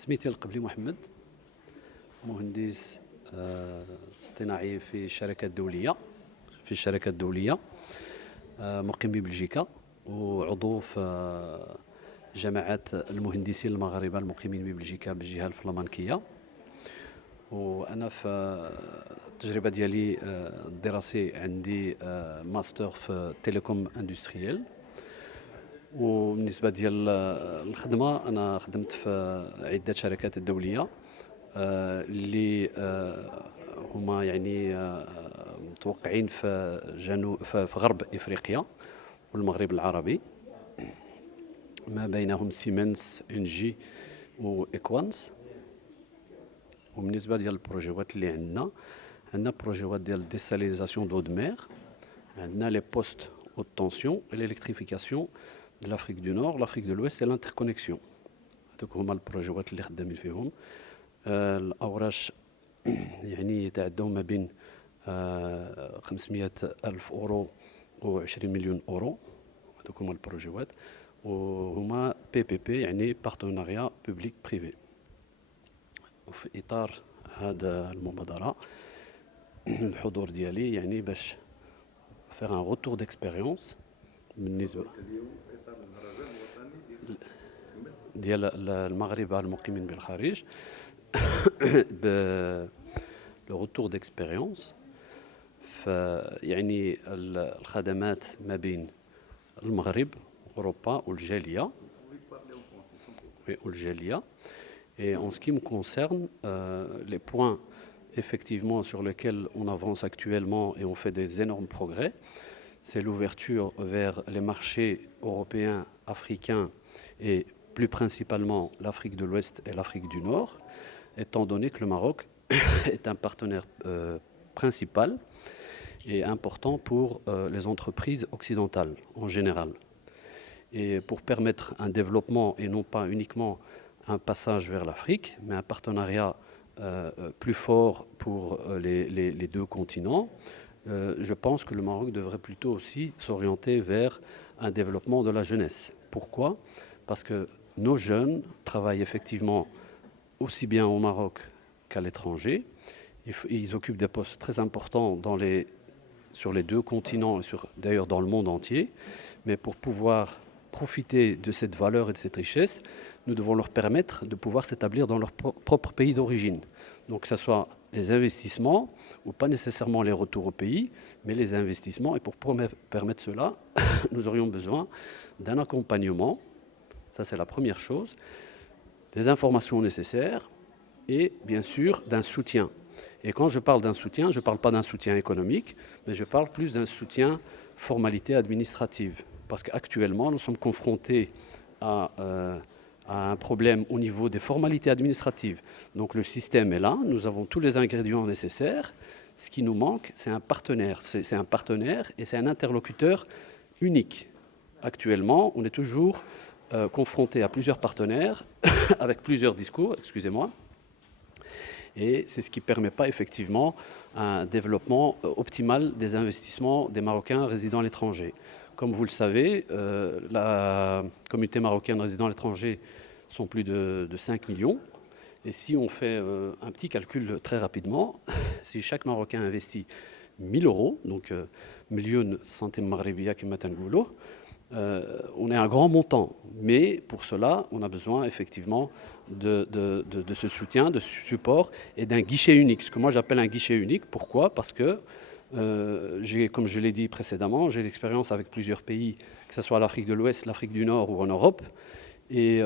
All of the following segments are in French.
سميتي القبلي محمد، مهندس اصطناعي في الشركات الدولية، مقيم ببلجيكا وعضو في جماعة المهندسين المغاربة المقيمين ببلجيكا بالجهة الفلامنكية. وأنا في التجربة ديالي الدراسي عندي ماستر في تيليكوم اندستريال. وبالنسبة ديال الخدمة أنا خدمت في عدة شركات الدولية اللي هما يعني متوقعين في غرب إفريقيا والمغرب العربي، ما بينهم سيمنز، انجي وإكوانس. وبالنسبة ديال البروجيوات اللي عندنا بروجيوات ديال ديساليزاسيون دو دو مير، عندنا لي بوست haute tension et l'électrification de l'Afrique du Nord, l'Afrique de l'Ouest et l'interconnexion. هذوك هما البروجيوات اللي خدامين فيهم. الأوراش يعني يتعدوا ما بين 500 ألف أورو و20 مليون أورو. هذوك هما البروجيوات، وهما PPP يعني بارتناريا بوبليك بريفي. وفي إطار هذا المبادرة الحضور ديالي يعني باش faire un retour d'expérience بالنسبة ديال المغاربة المقيمين بالخارج le retour d'expérience يعني الخدمات ما بين المغرب أوروبا والجالية. Et en ce qui me concerne, les points effectivement sur lesquels on avance actuellement et on fait des énormes progrès, c'est l'ouverture vers les marchés européens, africains et plus principalement l'Afrique de l'Ouest et l'Afrique du Nord, étant donné que le Maroc est un partenaire principal et important pour les entreprises occidentales en général. Et pour permettre un développement et non pas uniquement un passage vers l'Afrique, mais un partenariat plus fort pour les deux continents, je pense que le Maroc devrait plutôt aussi s'orienter vers un développement de la jeunesse. Pourquoi ? Parce que nos jeunes travaillent effectivement aussi bien au Maroc qu'à l'étranger. Ils occupent des postes très importants sur les deux continents et d'ailleurs dans le monde entier. Mais pour pouvoir profiter de cette valeur et de cette richesse, nous devons leur permettre de pouvoir s'établir dans leur propre pays d'origine. Donc que ce soit les investissements ou pas nécessairement les retours au pays, mais les investissements. Et pour permettre cela, nous aurions besoin d'un accompagnement, ça c'est la première chose, des informations nécessaires et bien sûr d'un soutien. Et quand je parle d'un soutien, je ne parle pas d'un soutien économique, mais je parle plus d'un soutien formalité administrative. Parce qu'actuellement, nous sommes confrontés à un problème au niveau des formalités administratives. Donc le système est là, nous avons tous les ingrédients nécessaires. Ce qui nous manque, c'est un partenaire. C'est un partenaire et c'est un interlocuteur unique. Actuellement, on est toujours confronté à plusieurs partenaires avec plusieurs discours, excusez-moi. Et c'est ce qui ne permet pas effectivement un développement optimal des investissements des Marocains résidant à l'étranger. Comme vous le savez, la communauté marocaine résidant à l'étranger sont plus de 5 millions. Et si on fait un petit calcul très rapidement, si chaque Marocain investit 1000 euros, donc million centimes maghribiya comme on est un grand montant. Mais pour cela, on a besoin effectivement de ce soutien, de ce support et d'un guichet unique. Ce que moi j'appelle un guichet unique. Pourquoi ? Parce que comme je l'ai dit précédemment, j'ai l'expérience avec plusieurs pays, que ce soit l'Afrique de l'Ouest, l'Afrique du Nord ou en Europe. Et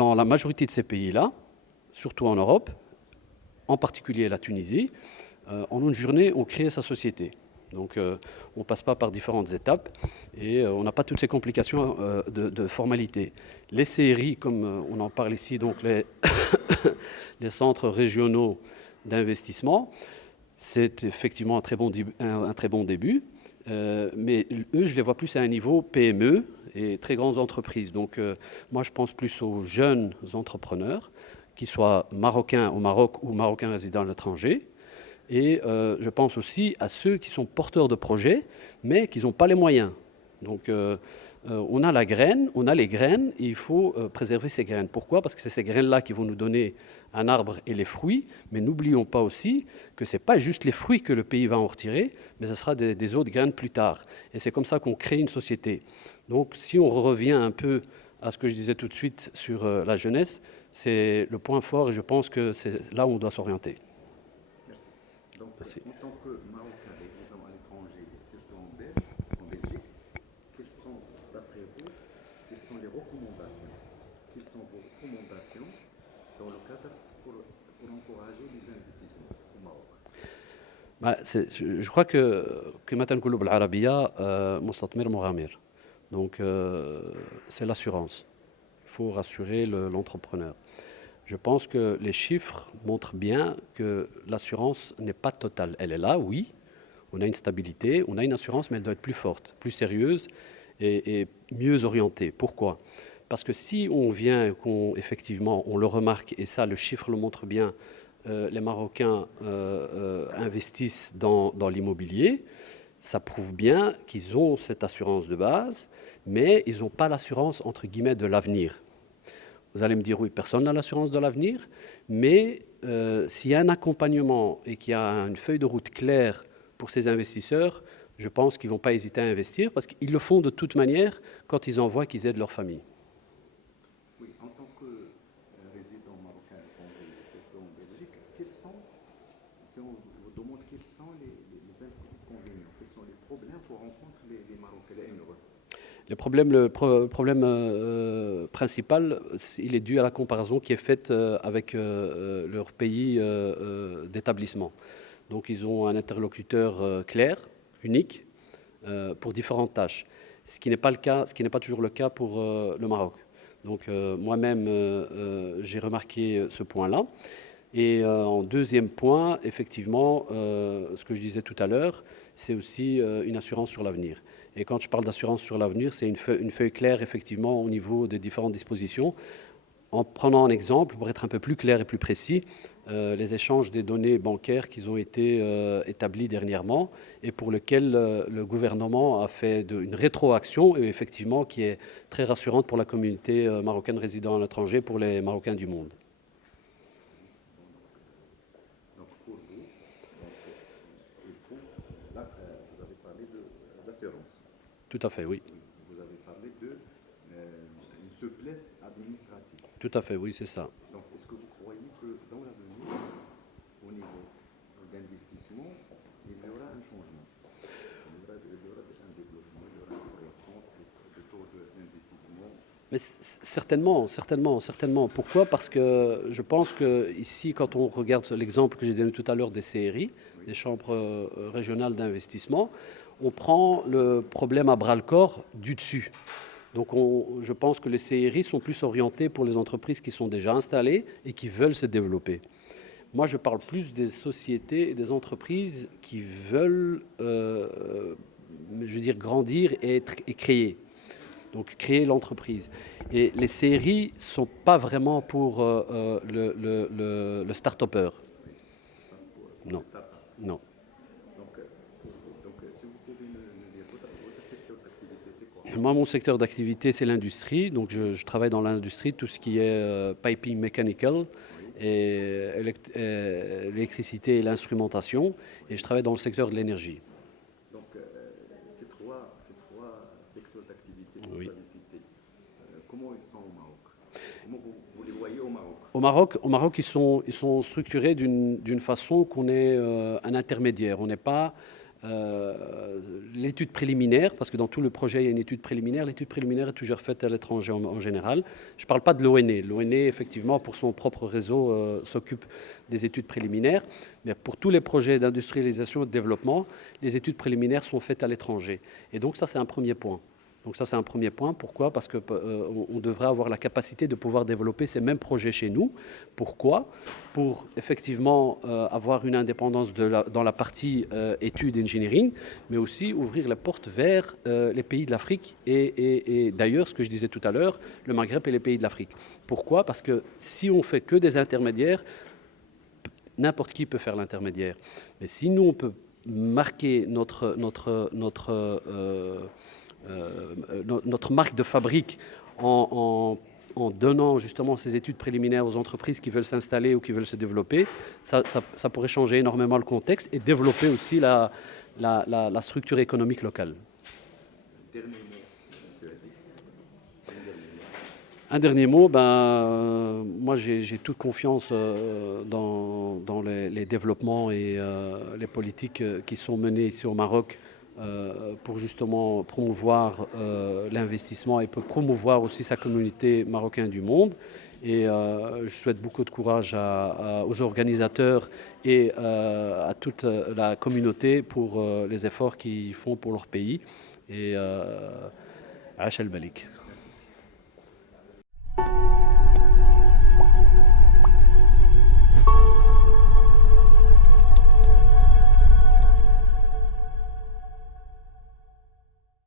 dans la majorité de ces pays-là, surtout en Europe, en particulier la Tunisie, en une journée, on crée sa société. Donc on ne passe pas par différentes étapes et on n'a pas toutes ces complications de formalité. Les CRI, comme on en parle ici, donc les centres régionaux d'investissement, c'est effectivement un très bon début, mais eux, je les vois plus à un niveau PME et très grandes entreprises. Donc moi, je pense plus aux jeunes entrepreneurs, qu'ils soient marocains au Maroc ou marocains résidant à l'étranger. Et je pense aussi à ceux qui sont porteurs de projets, mais qui n'ont pas les moyens. Donc on a la graine, on a les graines, et il faut préserver ces graines. Pourquoi? Parce que c'est ces graines-là qui vont nous donner un arbre et les fruits, mais n'oublions pas aussi que ce n'est pas juste les fruits que le pays va en retirer, mais ce sera des autres graines plus tard. Et c'est comme ça qu'on crée une société. Donc si on revient un peu à ce que je disais tout de suite sur la jeunesse, c'est le point fort et je pense que c'est là où on doit s'orienter. Merci. Donc, merci. En tant que Marocain résident à l'étranger, et surtout en Belgique, quelles sont, d'après vous, quelles sont les recommandations? Quelles sont vos recommandations dans le cadre pour encourager les investissements au Maroc? Je crois que كما تنقولوا بالعربية مستثمر مغامر. Donc c'est l'assurance. Il faut rassurer l'entrepreneur. Je pense que les chiffres montrent bien que l'assurance n'est pas totale. Elle est là, oui. On a une stabilité, on a une assurance, mais elle doit être plus forte, plus sérieuse et mieux orientée. Pourquoi? Parce que si on vient, effectivement, on le remarque, et ça, le chiffre le montre bien, les Marocains investissent dans l'immobilier, ça prouve bien qu'ils ont cette assurance de base, mais ils n'ont pas l'assurance, entre guillemets, de l'avenir. Vous allez me dire, oui, personne n'a l'assurance de l'avenir, mais s'il y a un accompagnement et qu'il y a une feuille de route claire pour ces investisseurs, je pense qu'ils ne vont pas hésiter à investir parce qu'ils le font de toute manière quand ils en voient qu'ils aident leur famille. Oui, en tant que résident marocain en Belgique, si on vous demande quels sont les inconvénients, quels sont les problèmes que rencontrent les Marocains, les émirats? Le problème principal, il est dû à la comparaison qui est faite avec leur pays d'établissement. Donc ils ont un interlocuteur clair, unique, pour différentes tâches. Ce qui n'est pas le cas, ce qui n'est pas toujours le cas pour le Maroc. Donc moi-même, j'ai remarqué ce point-là. Et en deuxième point, effectivement, ce que je disais tout à l'heure, c'est aussi une assurance sur l'avenir. Et quand je parle d'assurance sur l'avenir, c'est une feuille claire, effectivement, au niveau des différentes dispositions. En prenant un exemple, pour être un peu plus clair et plus précis, les échanges des données bancaires qui ont été établis dernièrement et pour lesquels le gouvernement a fait une rétroaction, et effectivement, qui est très rassurante pour la communauté marocaine résidant à l'étranger, pour les Marocains du monde. Donc pour vous, il faut, là, vous avez parlé d'assurance. Tout à fait, oui. Vous avez parlé d'une souplesse administrative. Tout à fait, oui, c'est ça. Donc, est-ce que vous croyez que dans l'avenir, au niveau d'investissement, il y aura un changement? Il y aura un développement, il y aura une croissance du taux d'investissement? Mais certainement. Pourquoi? Parce que je pense qu'ici, quand on regarde l'exemple que j'ai donné tout à l'heure des CRI, des chambres régionales d'investissement, on prend le problème à bras-le-corps du dessus. Donc je pense que les CRI sont plus orientés pour les entreprises qui sont déjà installées et qui veulent se développer. Moi, je parle plus des sociétés et des entreprises qui veulent, grandir et créer. Donc créer l'entreprise. Et les CRI ne sont pas vraiment pour le start-upper. Non. Non. Donc, si vous pouvez me dire, votre secteur d'activité, c'est quoi? Moi, mon secteur d'activité, c'est l'industrie. Donc, je travaille dans l'industrie, tout ce qui est piping mechanical, et l'électricité et l'instrumentation. Et je travaille dans le secteur de l'énergie. Donc, ces trois secteurs d'activité que vous avez cités, comment ils sont au Maroc? Comment vous les voyez au Maroc? Au Maroc, ils sont structurés d'une façon qu'on est un intermédiaire. On n'est pas l'étude préliminaire, parce que dans tout le projet, il y a une étude préliminaire. L'étude préliminaire est toujours faite à l'étranger en général. Je ne parle pas de l'ONE. L'ONE, effectivement, pour son propre réseau, s'occupe des études préliminaires. Mais pour tous les projets d'industrialisation et de développement, les études préliminaires sont faites à l'étranger. Et donc ça, c'est un premier point. Pourquoi? Parce qu'on devrait avoir la capacité de pouvoir développer ces mêmes projets chez nous. Pourquoi? Pour effectivement avoir une indépendance dans la partie études engineering, mais aussi ouvrir la porte vers les pays de l'Afrique et d'ailleurs, ce que je disais tout à l'heure, le Maghreb et les pays de l'Afrique. Pourquoi? Parce que si on fait que des intermédiaires, n'importe qui peut faire l'intermédiaire. Mais si nous, on peut marquer notre notre marque de fabrique en donnant justement ces études préliminaires aux entreprises qui veulent s'installer ou qui veulent se développer, ça pourrait changer énormément le contexte et développer aussi la structure économique locale. Dernier mot, M. Adib. Un dernier mot, moi j'ai toute confiance dans les développements et les politiques qui sont menées ici au Maroc pour justement promouvoir l'investissement et pour promouvoir aussi sa communauté marocaine du monde. Et je souhaite beaucoup de courage aux organisateurs et à toute la communauté pour les efforts qu'ils font pour leur pays. Et Ash al-Balik.